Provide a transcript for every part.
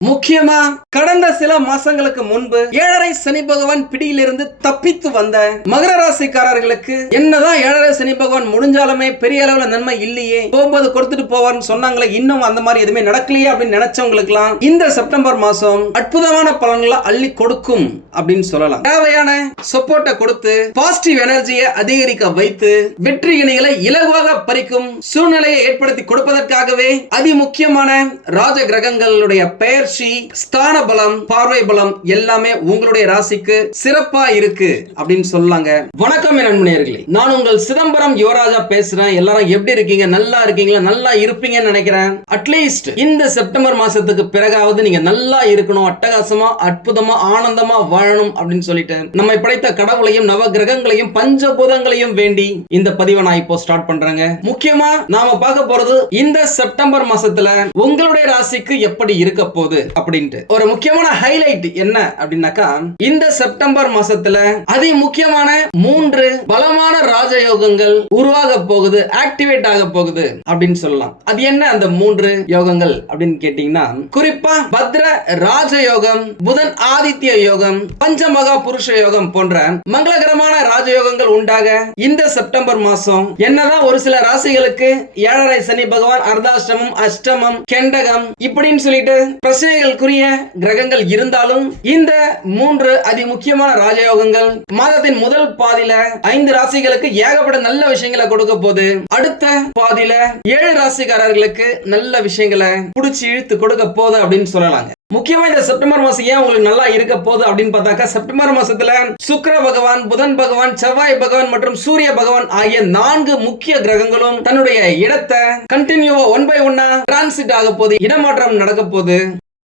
முக்கியமா கடந்த சில மாசங்களுக்கு முன்பு 7.5 சனி பகவான் பிடியிலிருந்து தப்பித்து வந்த மகர ராசிக்காரர்களுக்கு என்னதான் 7.5 சனி பகவான் முடிஞ்சாலுமே பெரிய அளவுல நன்மை இல்லையே, போகும்போது கொடுத்துட்டு போவார்னு சொன்னாங்களே, இன்னும் அந்த மாதிரி எதுவுமே நடக்கலையே அப்படின்னு நினைச்சவங்களுக்குலாம் இந்த செப்டம்பர் மாசம் அற்புதமான பலன்களை அள்ளி கொடுக்கும் அப்படின்னு சொல்லலாம். தேவையான சப்போர்ட்டை கொடுத்து பாசிட்டிவ் எனர்ஜியை அதிகரிக்க வைத்து வெற்றி இணைகளை இலகுவாக பறிக்கும் சூழ்நிலையை ஏற்படுத்தி கொடுப்பதற்காகவே அதி முக்கியமான ராஜ கிரகங்களுடைய பெயர் ஸ்தான பலம், பார்வை பலம் எல்லாமே உங்களுடைய ராசிக்கு சிறப்பா இருக்கு அப்படின்னு சொல்லாங்க. வணக்கம் என் நண்பர்களே, நான் உங்கள் சிதம்பரம் யுவராஜா பேசுறேன். எல்லாரும் எப்படி இருக்கீங்க? நல்லா இருக்கீங்களா? நல்லா இருப்பீங்கன்னு நினைக்கிறேன். அட்லீஸ்ட் இந்த செப்டம்பர் மாசத்துக்கு பிறகாவது நீங்க நல்லா இருக்கணும், அட்டகாசமா அற்புதமா ஆனந்தமா வாழணும் அப்படின்னு சொல்லிட்டு நம்மை படைத்த கடவுளையும் நவ கிரகங்களையும் பஞ்சபூதங்களையும் வேண்டி இந்த பதிவை நான் இப்போ ஸ்டார்ட் பண்றேங்க. முக்கியமா நாம பார்க்க போறது இந்த செப்டம்பர் மாசத்துல உங்களுடைய ராசிக்கு எப்படி இருக்க போகுது அப்படின்ட்டு ஒரு முக்கியமான ஹைலைட் என்ன அப்படின்னாக்கா, இந்த செப்டம்பர் மாசத்துல அதி முக்கியமான 3 பலமான ராஜயோகங்கள் உருவாக போகுது, ஆக்டிவேட் ஆக போகுது அப்படின்னு சொல்லலாம். அது என்ன அந்த 3 யோகங்கள் அப்படின்னு கேட்டீங்கன்னா, குறிப்பா பத்ர ராஜயோகம், புதன் ஆதித்ய யோகம், பஞ்சமகா புருஷ யோகம் போன்ற மங்களகரமான ராஜயோகங்கள் உண்டாக இந்த செப்டம்பர் மாசம் என்னதான் ஒரு சில ராசிகளுக்கு 7.5 சனி பகவான் அர்த்தாஷ்டமம், அஷ்டமம், கெண்டகம் இப்படின்னு சொல்லிட்டு பிரச்சனைகளுக்குரிய கிரகங்கள் இருந்தாலும் இந்த 3 அதி முக்கியமான ராஜயோகங்கள் மாதத்தின் முதல் பாதியில 5 ராசிகளுக்கு ஏகப்பட்ட நல்ல விஷயங்களை கொடுக்க போது, அடுத்த பாதியில 7 ராசிக்காரர்களுக்கு நல்ல விஷயங்களை புடிச்சு இழுத்து கொடுக்க போது அப்படின்னு சொல்லலாங்க. முக்கியமா இந்த செப்டம்பர் மாசம் ஏன் உங்களுக்கு நல்லா இருக்க போகுது அப்படின்னு பார்த்தாக்கா, செப்டம்பர் மாசத்துல சுக்கிர பகவான், புதன் பகவான், செவ்வாய் பகவான் மற்றும் சூரிய பகவான் ஆகிய 4 முக்கிய கிரகங்களும் தன்னுடைய இடத்தை கண்டினியூவா 1 by 1 டிரான்சிட் ஆக போது, இடமாற்றம் நடக்க போது.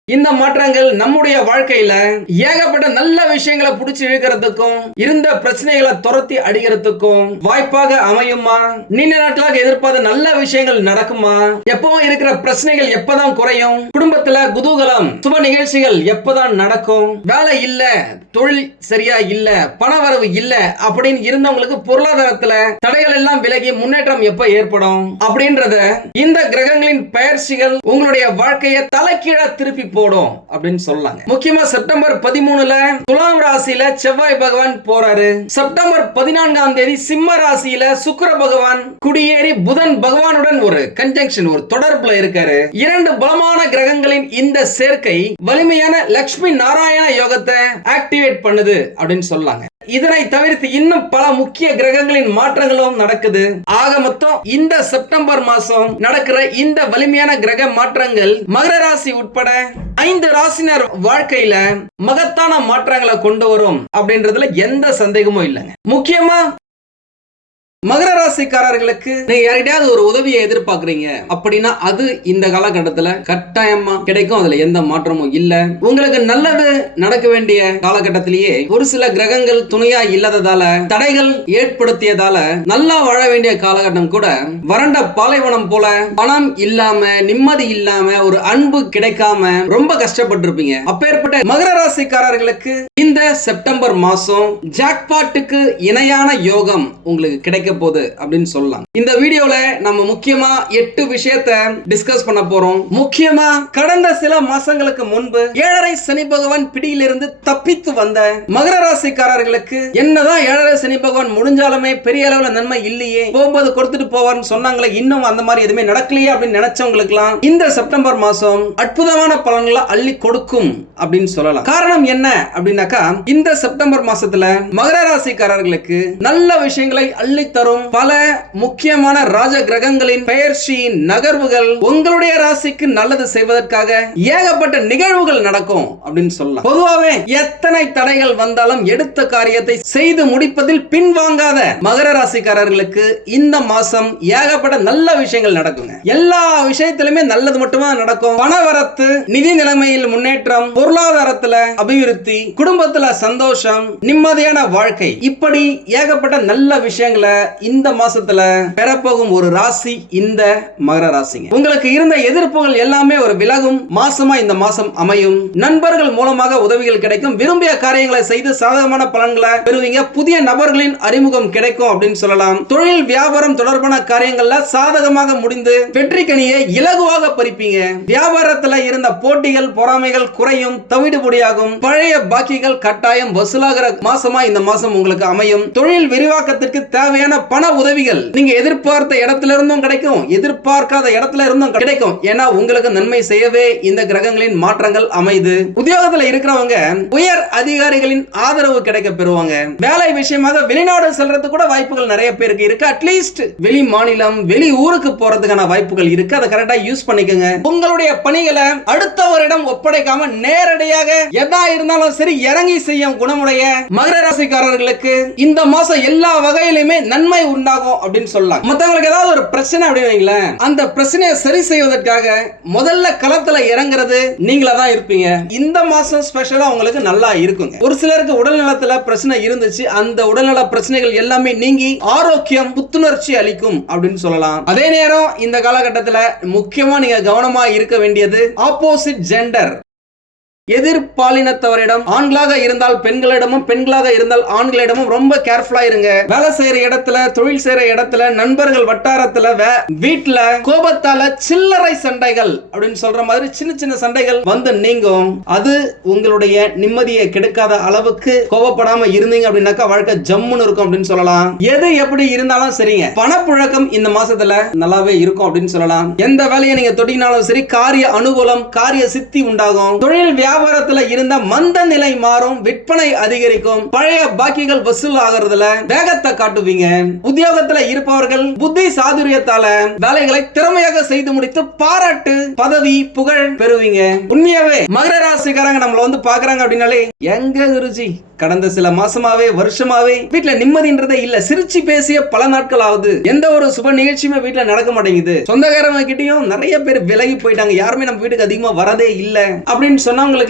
இந்த மாற்றங்கள் நம்முடைய வாழ்க்கையில ஏகப்பட்ட நல்ல விஷயங்களை புடிச்சு இழுக்கிறதுக்கும் இருந்த பிரச்சனைகளை துரத்தி அடிக்கிறதுக்கும் வாய்ப்பாக அமையுமா? நீண்ட நாட்களாக எதிர்பார்த்த நல்ல விஷயங்கள் நடக்குமா? எப்பவும் இருக்கிற பிரச்சனைகள் எப்பதான் குறையும்? குடும்பத்துல குதூகலம், சுப நிகழ்ச்சிகள் எப்பதான் நடக்கும்? வேலை இல்ல, தொழில் சரியா இல்ல, பணவரவு இல்ல அப்படின்னு இருந்தவங்களுக்கு பொருளாதாரத்துல தடைகள் எல்லாம் விலகி முன்னேற்றம் எப்ப ஏற்படும் அப்படின்றத இந்த கிரகங்களின் பெயர்ச்சிகள் உங்களுடைய வாழ்க்கையை தலைகீழா திருப்பி போடும் அப்படின்னு சொல்லலாங்க. முக்கியமா செப்டம்பர் 13ல துலாம் ராசியில செவ்வாய் பகவான் போறாரு. செப்டம்பர் 14ஆம் தேதி சிம்ம ராசியில சுக்கிர பகவான் குடியேறி புதன் பகவானுடன் ஒரு கன்ஜங்ஷன், ஒரு தொடர்புல இருக்காரு. 2 பலமான கிரகங்களின் இந்த சேர்க்கை வலிமையான லட்சுமி நாராயண யோகத்தை ஆக்டிவேட் பண்ணுது அப்படின்னு சொல்லலாங்க. இதனை தவிர்த்து இன்னும் பல முக்கிய கிரகங்களின் மாற்றங்களும் நடக்குது. ஆக மொத்தம் இந்த செப்டம்பர் மாசம் நடக்கிற இந்த வலிமையான கிரக மாற்றங்கள் மகர ராசி உட்பட 5 ராசினர் வாழ்க்கையில மகத்தான மாற்றங்களை கொண்டு வரும் அப்படின்றதுல எந்த சந்தேகமும் இல்லைங்க. முக்கியமா மகர ராசிக்காரர்களுக்கு நீங்க யாரிடையாவது ஒரு உதவியை எதிர்பார்க்கறீங்க அப்படின்னா அது இந்த காலகட்டத்துல கட்டாயமா கிடைக்கும். அதுல எந்த மாற்றமும் இல்ல. உங்களுக்கு நல்லது நடக்க வேண்டிய காலகட்டத்திலேயே ஒரு சில கிரகங்கள் துணையா இல்லாததால, தடைகள் ஏற்படுத்தியதால நல்லா வாழ வேண்டிய காலகட்டம் கூட வறண்ட பாலைவனம் போல பணம் இல்லாம, நிம்மதி இல்லாம, ஒரு அன்பு கிடைக்காம ரொம்ப கஷ்டப்பட்டு இருப்பீங்க. அப்பேற்பட்ட மகர ராசிக்காரர்களுக்கு இந்த செப்டம்பர் மாசம் ஜாக்பாட்டுக்கு இணையான யோகம் உங்களுக்கு கிடைக்க போகுது அப்படின்னு சொல்லலாம். இந்த வீடியோல நம்ம முக்கியமா 8 விஷயத்தை டிஸ்கஸ் பண்ண போறோம். முக்கியமா கடந்த சில மாசங்களுக்கு முன்பு 7.5 சனி பகவான் பிடியிலிருந்து தப்பித்து வந்த மகர ராசிக்காரர்களுக்கு என்னதான் 7.5 சனி பகவான் முடிஞ்சாலுமே பெரிய அளவுல நன்மை இல்லையே, போகும்போது கொடுத்துட்டு போவார்னு சொன்னாங்களே, இன்னும் அந்த மாதிரி எதுவுமே நடக்கலையே அப்படின்னு நினைச்சவங்களுக்குலாம் இந்த செப்டம்பர் மாசம் அற்புதமான பலன்களை அள்ளி கொடுக்கும் அப்படின்னு சொல்லலாம். காரணம் என்ன அப்படின்னாக்கா, இந்த செப்டம்பர் மாசத்துல மகர ராசிக்காரர்களுக்கு நல்ல விஷயங்களை அள்ளி தரும் பல முக்கியமான ராஜ கிரகங்களின் பெயர்ச்சி நகர்வுகள் உங்களுடைய ராசிக்கு நல்லது செய்வதற்காக ஏகப்பட்ட நிகழ்வுகள் நடக்கும் அப்படின்னு சொல்லலாம். பொதுவாகவே எத்தனை தடைகள் வந்தாலும் எடுத்த காரியத்தை செய்து முடிப்பதில் பின்வாங்காத மகர ராசிக்காரர்களுக்கு இந்த மாசம் ஏகப்பட்ட நல்ல விஷயங்கள் நடக்குங்க. எல்லா விஷயத்திலுமே நல்லது மட்டுமா நடக்கும். பணவரத்து, நிதி நிலைமையில் முன்னேற்றம், பொருளாதாரத்துல அபிவிருத்தி, குடும்பத்துல சந்தோஷம், நிம்மதியான வாழ்க்கை, இப்படி ஏகப்பட்ட நல்ல விஷயங்களை இந்த மாசத்துல பெறப்போகும் ஒரு ராசி இந்த மகர ராசிங்க. உங்களுக்கு இருந்த எதிர்ப்புகள் எல்லாமே ஒரு விலகும் மாசமா இந்த மாசம் அமையும். நண்பர்கள் மூலமாக உதவிகள் கிடைக்கும். விரும்பிய காரியங்களை செய்து சாதகமான பலன்களை பெறுவீங்க. புதிய நபர்களின் அறிமுகம் கிடைக்கும் அப்படின்னு சொல்லலாம். தொழில் வியாபாரம் தொடர்பான காரியங்கள்ல சாதகமாக முடிந்து வெற்றி கனியை இலகுவாக பறிப்பீங்க. வியாபாரத்துல இருந்த போட்டிகள் பொறாமைகள் குறையும், தவிடுபொடியாகும். பழைய பாக்கிகள் கட்டாயம் வசூலாகிற மாசமா இந்த மாசம் உங்களுக்கு அமையும். தொழில் விரிவாக்கத்திற்கு தேவையான பண உதவிகள் நீங்க எதிர்பார்த்த இடத்துல இருந்தும் கிடைக்கும், எதிர்பார்க்காத இடத்துல இருந்தும் கிடைக்கும். ஏன்னா உங்களுக்கு நன்மை செய்யவே இந்த கிரகங்களின் மாற்றங்கள் அமைது. உத்தியோகத்துல இருக்கிறவங்க உயர் அதிகாரிகளின் ஆதரவு கிடைக்க பெறுவாங்க. வேலை விஷயமாக வெளிநாடு செல்றது கூட வாய்ப்புகள் நிறைய பேருக்கு இருக்கு. அட்லீஸ்ட் வெளி மாநிலம் வெளி ஊருக்கு போறதுக்கான வாய்ப்புகள் இருக்கு. அதை கரெக்டா யூஸ் பண்ணிக்கோங்க. உங்களுடைய பணிகளை அடுத்தவரிடம் ஒப்படைக்காம நேரடியாக எதா இருந்தாலும் சரி இறங்கி செய்யும் குணமுடைய மகர ராசிக்காரர்களுக்கு இந்த மாசம் எல்லா வகையிலுமே நன்மை உண்டாகும் அப்படின்னு சொல்லலாம். மத்தவங்களுக்கு ஏதாவது ஒரு பிரச்சனை அப்படின்னு அந்த பிரச்சனையை சரி செய்வதற்காக முதல்ல களத்துல இறங்குறது நீங்களா தான் இருப்பீங்க. இந்த மாசம் ஸ்பெஷலா உங்களுக்கு நல்லா இருக்குங்க. ஒரு சிலருக்கு உடல் நலத்துல பிரச்சனை இருந்துச்சு. அந்த உடல்நல பிரச்சனைகள் எல்லாமே நீங்கி ஆரோக்கியம் புத்துணர்ச்சி அளிக்கும் அப்படின்னு சொல்லலாம். அதே நேரம் இந்த காலகட்டத்தில் முக்கியமா நீங்க கவனமா இருக்க வேண்டியது ஆப்போசிட் ஜெண்டர், எதிர்பாலினத்தவரிடம் ஆண்களாக இருந்தால் பெண்களிடமும் பெண்களாக இருந்தால் ஆண்களிடமும் ரொம்ப கேர்ஃபுல்லா இருங்க. வேலை செய்யற இடத்துல தொழில் செய்யற இடத்துல நண்பர்கள் வட்டாரத்துல வீட்டுல கோபத்தால சில்லறை சண்டைகள் அப்படின்னு சொல்ற மாதிரி சின்ன சின்ன சண்டைகள் வந்து நீங்கும். அது உங்களுடைய நிம்மதியை கெடுக்காத அளவுக்கு கோபப்படாம இருந்தீங்க அப்படின்னாக்கா வாழ்க்கை ஜம்முன்னு இருக்கும் அப்படின்னு சொல்லலாம். எது எப்படி இருந்தாலும் சரிங்க, பணப்புழக்கம் இந்த மாசத்துல நல்லாவே இருக்கும் அப்படின்னு சொல்லலாம். எந்த வேலையை நீங்க தொட்டினாலும் சரி காரிய அனுகூலம் காரிய சித்தி உண்டாகும். தொழில் வியாபாரத்துல இருந்த மந்த நிலை மாறும், விற்பனை அதிகரிக்கும், பழைய பாக்கிகள் வசூல் ஆகிறதுல வேகத்தை காட்டுவீங்க. உத்தியோகத்துல இருப்பவர்கள் புத்தி சாதுரியத்தால வேலைகளை திறமையாக செய்து முடித்து பாராட்டு பதவி புகழ் பெறுவீங்க. உண்மையாவே மகர ராசிக்காரங்க நம்மள வந்து பாக்குறாங்க அப்படின்னாலே எங்க குருஜி கடந்த சில மாசமாவே வருஷமாவே வீட்டுல நிம்மதின்றதே இல்ல, சிரிச்சு பேசிய பல நாட்கள் ஆகுது, எந்த ஒரு சுப நிகழ்ச்சியுமே வீட்டுல நடக்க மாட்டேங்குது, சொந்தக்காரங்க கிட்டயும் நிறைய பேர் விலகி போயிட்டாங்க, யாருமே நம்ம வீட்டுக்கு அதிகமா வரதே இல்ல அப்படின்னு சொன்னவங்களுக்கு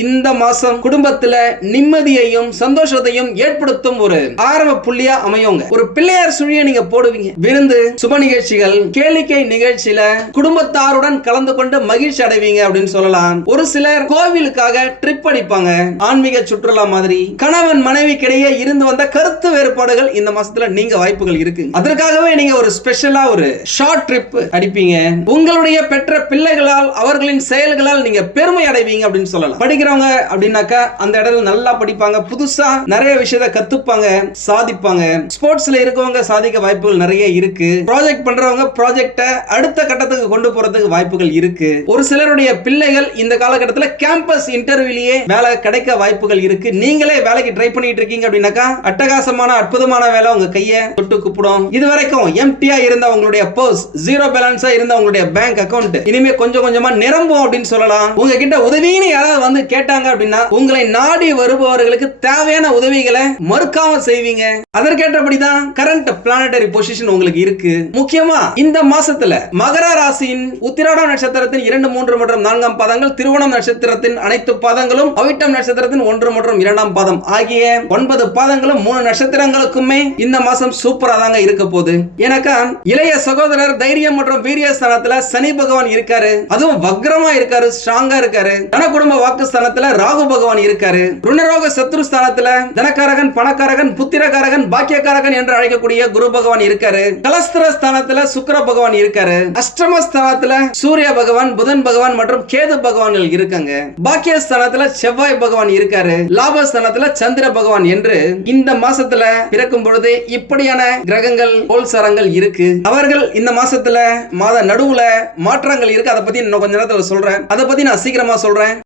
இந்த மாசம் குடும்பத்துல நிம்மதியையும் சந்தோஷத்தையும் ஏற்படுத்தும் ஒரு ஆரம்ப புள்ளியா அமையுங்க. ஒரு பிள்ளையார் சுழியை நீங்க போடுவீங்க. விருந்து சுப நிகழ்ச்சிகள் கேளிக்கை நிகழ்ச்சியில குடும்பத்தாருடன் கலந்து கொண்டு மகிழ்ச்சி அடைவீங்க அப்படின்னு சொல்லலாம். ஒரு சிலர் கோவிலுக்காக ட்ரிப் அடிப்பாங்க, ஆன்மீக சுற்றுலா மாதிரி. கணவன் மனைவிக்கிடையே இருந்து வந்த கருத்து வேறுபாடுகள் இந்த மாசத்துல நீங்க வாய்ப்புகள் இருக்கு. அதற்காகவே நீங்க ஒரு ஸ்பெஷலா ஒரு ஷார்ட் ட்ரிப் அடிப்பீங்க. உங்களுடைய பெற்ற பிள்ளைகளால் அவர்களின் செயல்களால் நீங்க பெருமை அடைவீங்க அப்படின்னு சொல்லலாம். படிக்கிறவங்க அப்படின்னாக்கா அந்த இடத்துல நல்லா படிப்பாங்க, புதுசா நிறைய விஷயத்தை கத்துப்பாங்க, சாதிப்பாங்க. ஸ்போர்ட்ஸ்ல இருக்கவங்க சாதிக்க வாய்ப்புகள் நிறைய இருக்கு. ப்ராஜெக்ட் பண்றவங்க ப்ராஜெக்ட அடுத்த கட்டத்துக்கு கொண்டு போறதுக்கு வாய்ப்புகள் இருக்கு. ஒரு சிலருடைய பிள்ளைகள் இந்த காலகட்டத்தில் கேம்பஸ் இன்டர்வியூலயே வேலை கிடைக்க வாய்ப்புகள் இருக்கு. நீங்களே வேலைக்கு ட்ரை பண்ணிட்டு இருக்கீங்க அப்படின்னாக்கா அட்டகாசமான அற்புதமான வேலை உங்க கையை தொட்டு கூப்பிடும். இதுவரைக்கும் எம்டியா இருந்த உங்களுடைய பர்ஸ், ஜீரோ பேலன்ஸா இருந்த உங்களுடைய பேங்க் அக்கவுண்ட் இனிமே கொஞ்சம் கொஞ்சமா நிரம்பும் அப்படின்னு சொல்லலாம். உங்ககிட்ட உதவின்னு யாராவது வந்து கேட்டாங்க அப்படின்னா உங்களை நாடி வருபவர்களுக்கு தேவையான உதவிகளை மறுக்காம செய்வீங்க. அதற்கேற்றபடிதான் கரண்ட் பிளானட்டரி பொசிஷன் உங்களுக்கு இருக்கு. முக்கியமா இந்த மாசத்துல மகர ராசியின் உத்திராடம் நட்சத்திரத்தின் 2, 3 மற்றும் 4ஆம் பாதங்கள், திருவோணம் நட்சத்திரத்தின் அனைத்து பாதங்களும், அவிட்டம் நட்சத்திரத்தின் 1 மற்றும் 2ஆம் பாதம் ஆகிய 9 பாதங்களும் 3 நட்சத்திரங்களுக்குமே இந்த மாசம் சூப்பரா தாங்க இருக்க போகுது. எனக்கா இளைய சகோதரர் தைரியம் மற்றும் வீரிய ஸ்தானத்துல சனி பகவான் இருக்காரு, அதுவும் வக்ரமா இருக்காரு, ஸ்ட்ராங்கா இருக்காரு. தன குடும்ப வாக்கு ஸ்தானத்துல ராகு பகவான் இருக்காரு. ருணரோக சத்ரு ஸ்தானத்துல தனக்காரகன் பணக்காரகன் புத்திரகாரகன் பாக்கியக்காரகன் என்று அழைக்கக்கூடிய குரு பகவான் இருக்காரு. கலஸ்திர ஸ்தானத்துல சுக்கிர பகவான் இருக்காரு. அஷ்டம ஸ்தானத்துல சூரிய பகவான் புதன் பகவான் மற்றும் கேது பகவான்கள் இருக்காங்க. பாக்கிய ஸ்தானத்துல செவ்வாய் பகவான் இருக்காரு. லாபஸ்தானத்துல சந்திர பகவான் என்று இந்த மாசத்துல பிறக்கும் பொழுது இப்படியான கிரகங்கள் கோல்சாரங்கள் இருக்கு. அவர்கள் இந்த மாசத்துல மாத நடுவுல மாற்றங்கள் இருக்கு. அதை பத்தி இன்னும் கொஞ்ச நேரத்துல சொல்றேன். அதை பத்தி நான் சீக்கிரமா சொல்றேன்.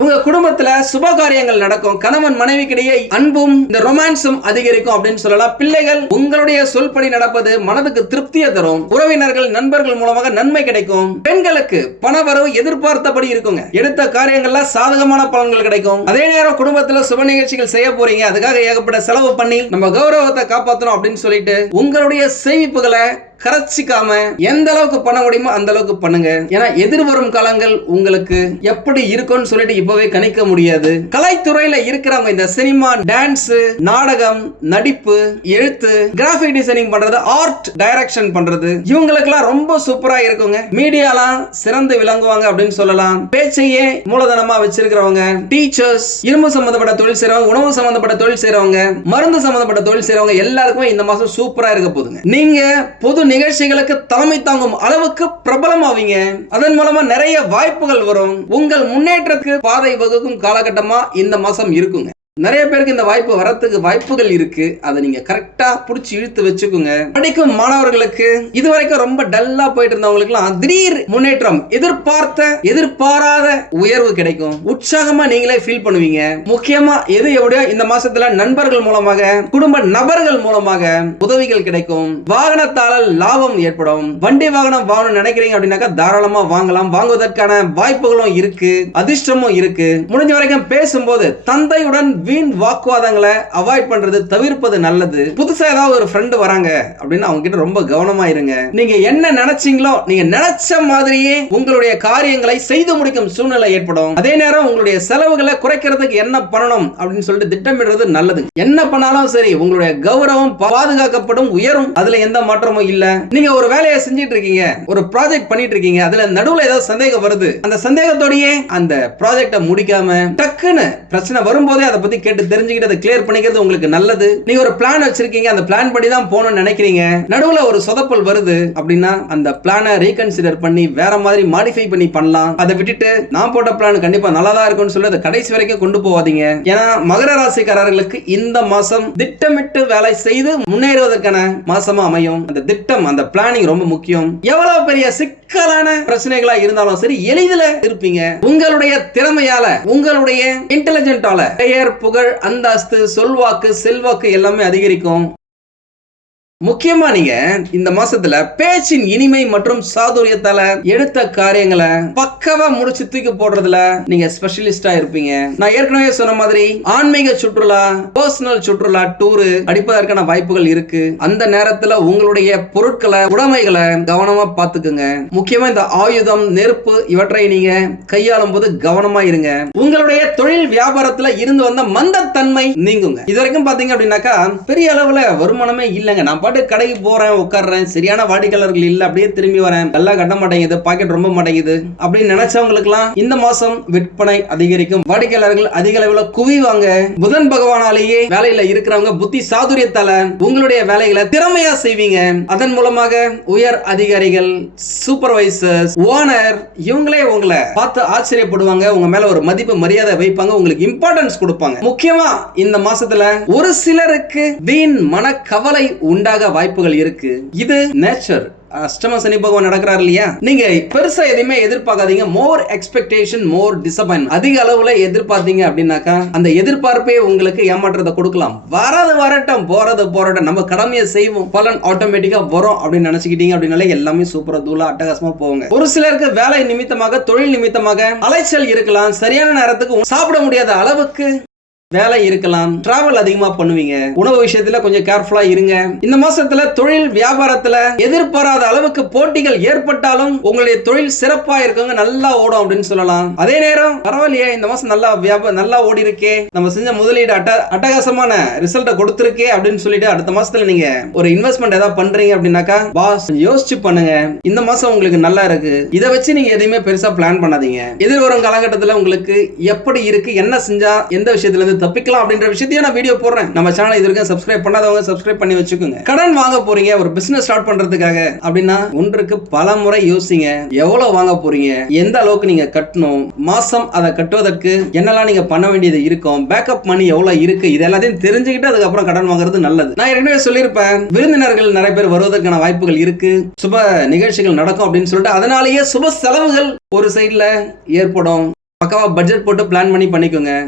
உங்க குடும்பத்துல சுப காரியங்கள் நடக்கும். கணவன் மனைவிக்கிடையே அன்பும் இந்த ரொமான்ஸும் அதிகரிக்கும் அப்படின்னு சொல்லலாம். பிள்ளைகள் உங்களுடைய சொல்படி நடப்பது மனதுக்கு திருப்தியை தரும். உறவினர்கள் நண்பர்கள் மூலமாக நன்மை கிடைக்கும். பெண்களுக்கு பணவரவு எதிர்பார்த்தபடி இருக்குங்க. எடுத்த காரியங்கள்ல சாதகமான பலன்கள் கிடைக்கும். அதே நேரம் குடும்பத்துல சுப நிகழ்ச்சிகள் செய்ய போறீங்க. அதுக்காக ஏகப்பட்ட செலவு பண்ணி நம்ம கௌரவத்தை காப்பாற்றணும் அப்படின்னு சொல்லிட்டு உங்களுடைய சேமிப்புகளை கரைச்சிக்காம எந்த அளவுக்கு பண்ண முடியுமோ அந்த அளவுக்கு பண்ணுங்க. ஏன்னா எதிர்வரும் காலங்கள் உங்களுக்கு எப்படி இருக்கும்னு சொல்லிட்டு இப்பவே கணிக்க முடியாது. கலைத்துறையில இருக்கிறவங்க இந்த சினிமா, டான்ஸ், நாடகம், நடிப்பு, எழுத்து, கிராபிக் டிசைனிங் பண்றது, ஆர்ட் டைரக்ஷன் பண்றது, இவங்களுக்கெல்லாம் ரொம்ப சூப்பரா இருக்குங்க. மீடியாலாம் சிறந்து விளங்குவாங்க அப்படின்னு சொல்லலாம். பேச்சையே மூலதனமா வச்சிருக்கிறவங்க, டீச்சர்ஸ், இரும்பு சம்பந்தப்பட்ட தொழில் செய்றவங்க, உணவு சம்பந்தப்பட்ட தொழில் செய்றவங்க, மருந்து சம்பந்தப்பட்ட தொழில் செய்றவங்க எல்லாருக்குமே இந்த மாசம் சூப்பரா இருக்க போகுதுங்க. நீங்க பொது நிகழ்ச்சிகளுக்கு தலைமை தாங்கும் அளவுக்கு பிரபலமாவீங்க. அதன் மூலமா நிறைய வாய்ப்புகள் வரும். உங்கள் முன்னேற்றத்துக்கு பாதை வகுக்கும் காலகட்டமா இந்த மாசம் இருக்குங்க. நிறைய பேருக்கு இந்த வாய்ப்பு வரத்துக்கு வாய்ப்புகள் இருக்கு. அதை நீங்க கரெக்டா புடிச்சு இழுத்து வச்சுக்கோங்க. படிக்கும் மாணவர்களுக்கு இதுவரைக்கும் ரொம்ப டல்லா போயிட்டு இருந்தவங்களுக்கு திடீர் முன்னேற்றம், எதிர்பாராத உயர்வு கிடைக்கும். உற்சாகமா நீங்களே ஃபீல் பண்ணுவீங்க. முக்கியமா எது எப்படியோ இந்த மாசத்துல நண்பர்கள் மூலமாக, குடும்ப நபர்கள் மூலமாக உதவிகள் கிடைக்கும். வாகனத்தால லாபம் ஏற்படும். வண்டி வாகனம் வாங்கணும்னு நினைக்கிறீங்க அப்படின்னாக்கா தாராளமா வாங்கலாம். வாங்குவதற்கான வாய்ப்புகளும் இருக்கு, அதிர்ஷ்டமும் இருக்கு. முடிஞ்ச வரைக்கும் பேசும்போது தந்தையுடன் வீண் வாக்குவாதங்களை அவாய்ட் பண்றது, தவிர்ப்பது நல்லது. புதுசா ஏதாவது ஒரு ஃப்ரெண்ட் வராங்க அப்படின்னு அவங்க கிட்ட ரொம்ப கவனமா இருங்க. நீங்க என்ன நினைச்சீங்களோ, நீங்க நினைச்ச மாதிரியே உங்களுடைய காரியங்களை செய்து முடிக்கும் சூழ்நிலை ஏற்படும். அதே நேரம் உங்களுடைய செலவுகளை குறைக்கிறதுக்கு என்ன பண்ணணும் அப்படின்னு சொல்லிட்டு திட்டமிடுறது நல்லது. என்ன பண்ணாலும் சரி உங்களுடைய கௌரவம் பாதுகாக்கப்படும், உயரும். அதுல எந்த மாற்றமும் இல்ல. நீங்க ஒரு வேலையை செஞ்சிட்டு இருக்கீங்க, ஒரு ப்ராஜெக்ட் பண்ணிட்டு இருக்கீங்க, அதுல நடுவுல ஏதாவது சந்தேகம் வருது. அந்த சந்தேகத்தோடயே அந்த ப்ராஜெக்டை முடிக்காம டக்குன்னு பிரச்சனை வரும்போதே அதை பத்தி கேட்டு தெரிஞ்சுக்கிட்டு அதை கிளியர் பண்ணிக்கிறது உங்களுக்கு நல்லது. நீங்க ஒரு பிளான் வச்சிருக்கீங்க, அந்த பிளான் படி தான் போகணும்னு நினைக்கிறீங்க, நடுவுல ஒரு சொதப்பல் வருது அப்படின்னா அந்த பிளானை ரீகன்சிடர் பண்ணி வேற மாதிரி மாடிஃபை பண்ணி பண்ணலாம். அதை விட்டுட்டு நான் போட்ட பிளான் கண்டிப்பா நல்லா தான் இருக்கும்னு சொல்லி அதை கடைசி வரைக்கும் கொண்டு போவாதீங்க. ஏன்னா மகர ராசிக்காரர்களுக்கு இந்த மாசம் திட்டமிட்டு வேலை செய்து முன்னேறுவதற்கான மாசமா அமையும். அந்த திட்டம், அந்த பிளானிங் ரொம்ப முக்கியம். எவ்வளவு பெரிய சிக்கலான பிரச்சனைகளா இருந்தாலும் சரி எளிதில் இருப்பீங்க. உங்களுடைய திறமையால, உங்களுடைய இன்டெலிஜென்ட்டால பெயர், புகழ், அந்தஸ்து, சொல்வாக்கு, செல்வாக்கு எல்லாமே அதிகரிக்கும். முக்கியமா நீங்க இந்த மாசத்துல பேச்சின் இனிமை மற்றும் சாதுரியத்தால எடுத்த காரியங்களை பக்கவா முடிச்சு தூக்கி போடுறதுல நீங்க ஸ்பெஷலிஸ்டா இருப்பீங்க. நான் ஏற்கனவே சொன்ன மாதிரி ஆன்மீக சுற்றுலா, பர்சனல் சுற்றுலா, டூரு அடிப்பதற்கான வாய்ப்புகள் இருக்கு. அந்த நேரத்துல உங்களுடைய பொருட்களை, உடைமைகளை கவனமா பாத்துக்குங்க. முக்கியமா இந்த ஆயுதம், நெருப்பு இவற்றை நீங்க கையாளும் போது கவனமா இருங்க. உங்களுடைய தொழில் வியாபாரத்துல இருந்து வந்த மந்தத்தன்மை நீங்குங்க. இது வரைக்கும் பாத்தீங்க அப்படின்னாக்கா பெரிய அளவுல வருமானமே இல்லைங்க. நான் கடைக்கு போறேன், உட்கார்றேன், சரியான வாடிக்கையாளர்கள் இல்ல, அப்படியே திரும்பி வரேன், நல்லா கட்ட மாட்டேங்குது, பாக்கெட் ரொம்ப மாட்டேங்குது அப்படின்னு நினைச்சவங்களுக்குலாம் இந்த மாசம் விற்பனை அதிகரிக்கும். வாடிக்கையாளர்கள் அதிக அளவுல குவிவாங்க. புதன் பகவானாலேயே வேலையில இருக்கிறவங்க புத்தி சாதுரியத்தால உங்களுடைய வேலைகளை திறமையா செய்வீங்க. அதன் மூலமாக உயர் அதிகாரிகள், சூப்பர்வைசர்ஸ், ஓனர் இவங்களே உங்களை பார்த்து ஆச்சரியப்படுவாங்க. உங்க மேல ஒரு மதிப்பு, மரியாதை வைப்பாங்க. உங்களுக்கு இம்பார்ட்டன்ஸ் கொடுப்பாங்க. முக்கியமா இந்த மாசத்துல ஒரு சிலருக்கு வீண் மனக்கவலை உண்டாக வாய்ப்புகள் இருக்கு. இது நேச்சர். அஷ்டம சனி பகவான் நடக்கிறார் இல்லையா, நீங்க பெருசா எதையுமே எதிர்பார்க்காதீங்க. மோர் எக்ஸ்பெக்டேஷன், மோர் டிசப்பாயின்மென்ட். அதிக அளவுல எதிர்பார்த்தீங்க அப்படின்னாக்கா அந்த எதிர்பார்ப்பே உங்களுக்கு ஏமாற்றத்தை கொடுக்கலாம். வரது வரட்டும், போறது போராட்டம், நம்ம கடமையை செய்வோம், பலன் ஆட்டோமேட்டிக்கா வரும் அப்படின்னு நினைச்சுக்கிட்டீங்க அப்படின்னாலே எல்லாமே சூப்பரா தூளா அட்டகாசமா போவாங்க. ஒரு சிலருக்கு வேலை நிமித்தமாக, தொழில் நிமித்தமாக அலைச்சல் இருக்கலாம். சரியான நேரத்துக்கு சாப்பிட முடியாத அளவுக்கு வேலை இருக்கலாம். டிராவல் அதிகமா பண்ணுவீங்க. உணவு விஷயத்துல கொஞ்சம் கேர்ஃபுல்லா இருங்க. இந்த மாசத்துல தொழில் வியாபாரத்துல எதிர்பாராத அளவுக்கு போட்டிகள் ஏற்பட்டாலும் உங்களுடைய தொழில் சிறப்பா இருக்குங்க, நல்லா ஓடும் அப்படின்னு சொல்லலாம். அதே நேரம் பரவாயில்லையே, இந்த மாசம் நல்லா ஓடி இருக்கே, நம்ம செஞ்ச முதலீடு அட்டகாசமான ரிசல்ட்டை கொடுத்திருக்கே அப்படின்னு சொல்லிட்டு அடுத்த மாசத்துல நீங்க ஒரு இன்வெஸ்ட்மெண்ட் ஏதாவது பண்றீங்க அப்படின்னாக்கா பாஸ் யோசிச்சு பண்ணுங்க. இந்த மாசம் உங்களுக்கு நல்லா இருக்கு. இதை வச்சு நீங்க எதையுமே பெருசா பிளான் பண்ணாதீங்க. எதிர்வரும் காலகட்டத்தில் உங்களுக்கு எப்படி இருக்கு, என்ன செஞ்சா எந்த விஷயத்துல இருந்து தப்பிக்கலாம் அப்படின்ற விஷயத்தையும் நான் வீடியோ போடுறேன். நம்ம சேனலை இது வரைக்கும் சப்ஸ்கிரைப் பண்ணாதவங்க சப்ஸ்கிரைப் பண்ணி வச்சுக்கோங்க. கடன் வாங்க போறீங்க ஒரு பிசினஸ் ஸ்டார்ட் பண்றதுக்காக அப்படின்னா ஒன்றுக்கு பல முறை யோசிங்க. எவ்வளவு வாங்க போறீங்க, எந்த அளவுக்கு நீங்க கட்டணும், மாசம் அதை கட்டுவதற்கு என்னெல்லாம் நீங்க பண்ண வேண்டியது இருக்கும், பேக்கப் மணி எவ்வளவு இருக்கு, இது எல்லாத்தையும் தெரிஞ்சுக்கிட்டு அதுக்கப்புறம் கடன் வாங்குறது நல்லது. நான் ஏற்கனவே சொல்லியிருப்பேன், விருந்தினர்கள் நிறைய பேர் வருவதற்கான வாய்ப்புகள் இருக்கு, சுப நிகழ்ச்சிகள் நடக்கும் அப்படின்னு சொல்லிட்டு அதனாலேயே சுப செலவுகள் ஒரு சைட்ல ஏற்படும். பக்காவா பட்ஜெட் போட்டு பிளான் பண்ணிக்கோங்க.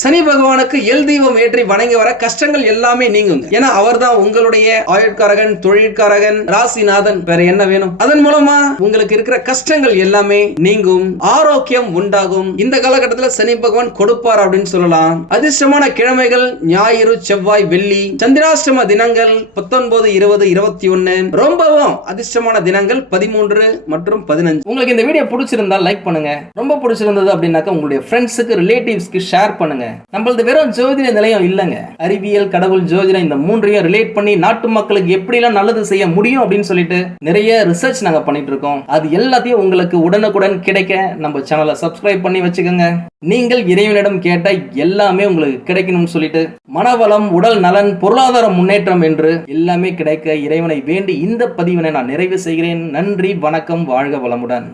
சனி பகவானுக்கு எல் தீபம் ஏற்றி வணங்கி வர கஷ்டங்கள் எல்லாமே நீங்குங்க. ஏன்னா அவர் தான் உங்களுடைய ஆயுட்காரகன், தொழிற்காரகன், ராசிநாதன். வேற என்ன வேணும்? அதன் மூலமா உங்களுக்கு இருக்கிற கஷ்டங்கள் எல்லாமே நீங்கும், ஆரோக்கியம் உண்டாகும். இந்த காலகட்டத்தில் சனி பகவான் கொடுப்பார் அப்படின்னு சொல்லலாம். அதிர்ஷ்டமான கிழமைகள் ஞாயிறு, செவ்வாய், வெள்ளி. சந்திராஷ்டம தினங்கள் 19, 20, 21. ரொம்பவும் அதிர்ஷ்டமான தினங்கள் 13 மற்றும் 15. உங்களுக்கு இந்த வீடியோ பிடிச்சிருந்தா லைக் பண்ணுங்க. ரொம்ப பிடிச்சிருந்தது அப்படின்னாக்க உங்களுடைய ஃப்ரெண்ட்ஸுக்கு, ரிலேட்டிவ்ஸ்க்கு ஷேர் பண்ணுங்க. நம்மளது வெறும் ஜோதிட நிலையம் இல்லங்க, அறிவியல், கடவுள், ஜோதிடம் இந்த மூன்றையும் ரிலேட் பண்ணி நாட்டு மக்களுக்கு எப்படி எல்லாம் நல்லது செய்ய முடியும் அப்படின்னு சொல்லிட்டு நிறைய ரிசர்ச் நாங்க பண்ணிட்டு இருக்கோம். அது எல்லாத்தையும் உங்களுக்கு உடனுக்குடன் கிடைக்க நம்ம சேனலை சப்ஸ்கிரைப் பண்ணி வச்சுக்கோங்க. நீங்கள் இறைவனிடம் கேட்ட எல்லாமே உங்களுக்கு கிடைக்கணும்னு சொல்லிட்டு மனவளம், உடல் நலன், பொருளாதார முன்னேற்றம் என்று எல்லாமே கிடைக்க இறைவனை வேண்டி இந்த பதிவினை நான் நிறைவு செய்கிறேன். நன்றி, வணக்கம், வாழ்க வளமுடன்.